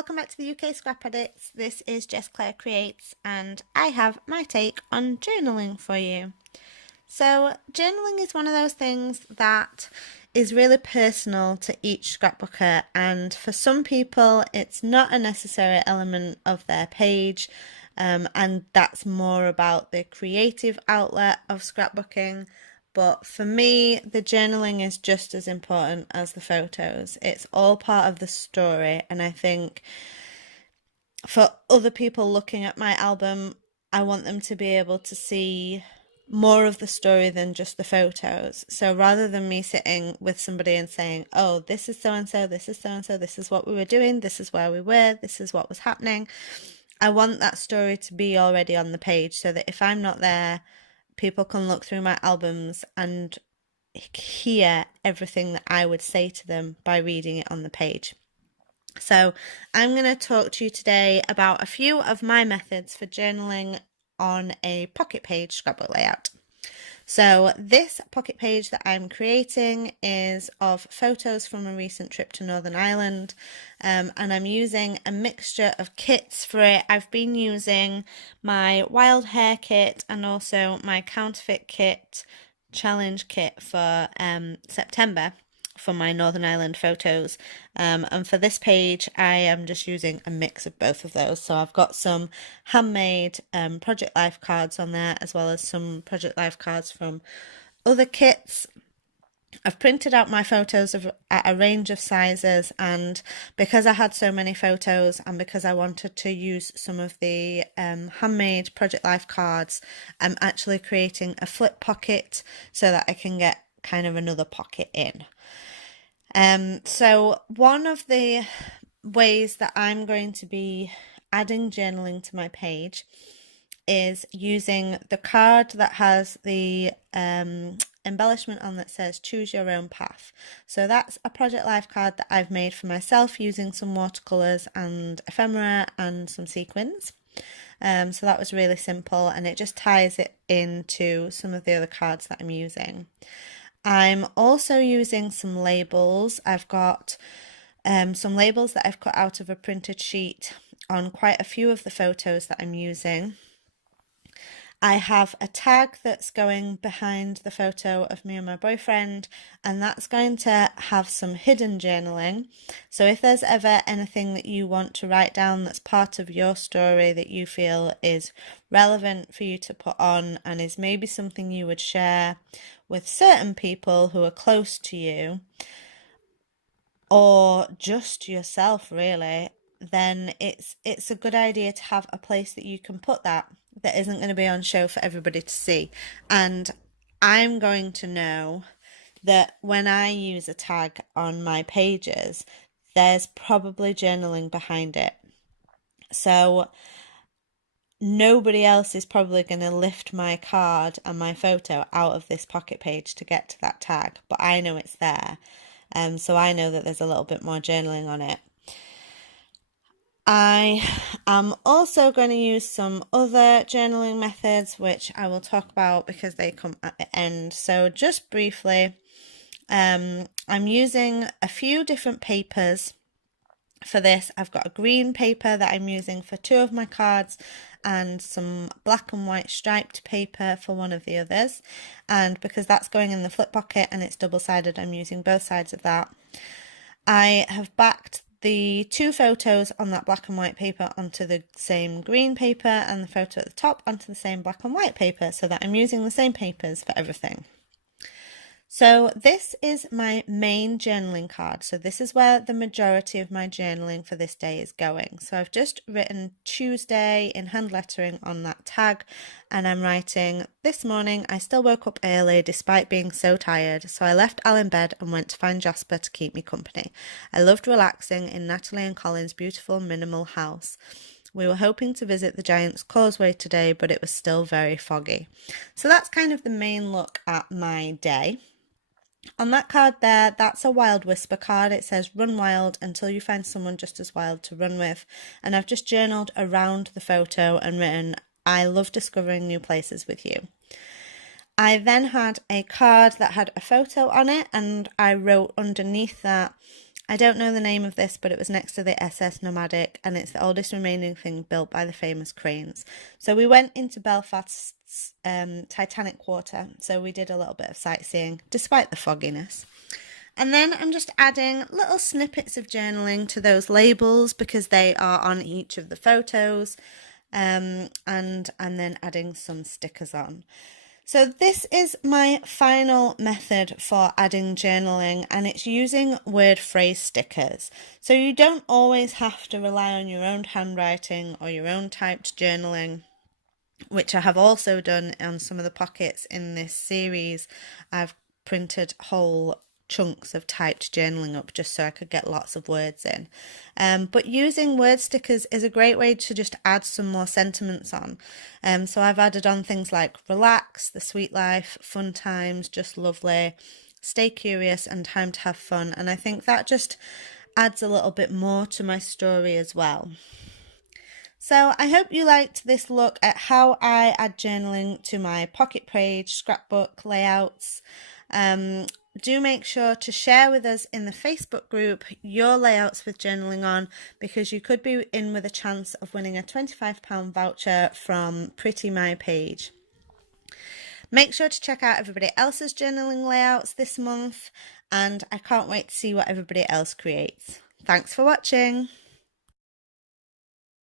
welcome back to the UK Scrap Addicts. This is Jess Creates, and I have my take on journaling for you. So, journaling is one of those things that is really personal to each scrapbooker, and for some people, it's not a necessary element of their page, and that's more about the creative outlet of scrapbooking. But for me, the journaling is just as important as the photos. It's all part of the story. And I think for other people looking at my album, I want them to be able to see more of the story than just the photos. So rather than me sitting with somebody and saying, oh, this is so and so, this is so and so, this is what we were doing, this is where we were, this is what was happening, I want that story to be already on the page so that if I'm not there, people can look through my albums and hear everything that I would say to them by reading it on the page. So I'm going to talk to you today about a few of my methods for journaling on a pocket page scrapbook layout. So this pocket page that I'm creating is of photos from a recent trip to Northern Ireland, and I'm using a mixture of kits for it. I've been using my wild hair kit and also my counterfeit kit challenge kit for September for my Northern Ireland photos, and for this page I am just using a mix of both of those. So I've got some handmade Project Life cards on there, as well as some Project Life cards from other kits. I've printed out my photos at a range of sizes, and because I had so many photos and because I wanted to use some of the handmade Project Life cards, I'm actually creating a flip pocket so that I can get kind of another pocket in. So one of the ways that I'm going to be adding journaling to my page is using the card that has the embellishment on that says choose your own path. So that's a Project Life card that I've made for myself using some watercolours and ephemera and some sequins. So that was really simple, and it just ties it into some of the other cards that I'm using. I'm also using some labels. I've got some labels that I've cut out of a printed sheet on quite a few of the photos that I'm using. I have a tag that's going behind the photo of me and my boyfriend, and that's going to have some hidden journaling. So if there's ever anything that you want to write down that's part of your story that you feel is relevant for you to put on and is maybe something you would share with certain people who are close to you, or just yourself really, then it's a good idea to have a place that you can put that isn't going to be on show for everybody to see. And I'm going to know that when I use a tag on my pages, there's probably journaling behind it. So nobody else is probably going to lift my card and my photo out of this pocket page to get to that tag, but I know it's there. So I know that there's a little bit more journaling on it. I am also going to use some other journaling methods, which I will talk about because they come at the end. So just briefly, I'm using a few different papers for this. I've got a green paper that I'm using for two of my cards and some black and white striped paper for one of the others. And because that's going in the flip pocket and it's double-sided, I'm using both sides of that. I have backed the two photos on that black and white paper onto the same green paper and the photo at the top onto the same black and white paper, so that I'm using the same papers for everything. So this is my main journaling card. So this is where the majority of my journaling for this day is going. So I've just written Tuesday in hand lettering on that tag, and I'm writing, this morning I still woke up early despite being so tired, so I left Al in bed and went to find Jasper to keep me company. I loved relaxing in Natalie and Colin's beautiful minimal house. We were hoping to visit the Giant's Causeway today, but it was still very foggy. So that's kind of the main look at my day. On that card there, that's a Wild Whisper card. It says run wild until you find someone just as wild to run with. And I've just journaled around the photo and written, I love discovering new places with you. I then had a card that had a photo on it, and I wrote underneath that, I don't know the name of this, but it was next to the SS Nomadic, and it's the oldest remaining thing built by the famous cranes. So we went into Belfast's Titanic Quarter, so we did a little bit of sightseeing, despite the fogginess. And then I'm just adding little snippets of journaling to those labels because they are on each of the photos, and then adding some stickers on. So this is my final method for adding journaling, and it's using word phrase stickers. So you don't always have to rely on your own handwriting or your own typed journaling, which I have also done on some of the pockets in this series. I've printed whole chunks of typed journaling up just so I could get lots of words in. But using word stickers is a great way to just add some more sentiments on. So I've added on things like relax, the sweet life, fun times, just lovely, stay curious, and time to have fun. And I think that just adds a little bit more to my story as well. So I hope you liked this look at how I add journaling to my pocket page, scrapbook layouts. Do make sure to share with us in the Facebook group your layouts with journaling on, because you could be in with a chance of winning a £25 voucher from Pretty My Page. Make sure to check out everybody else's journaling layouts this month, and I can't wait to see what everybody else creates. Thanks for watching.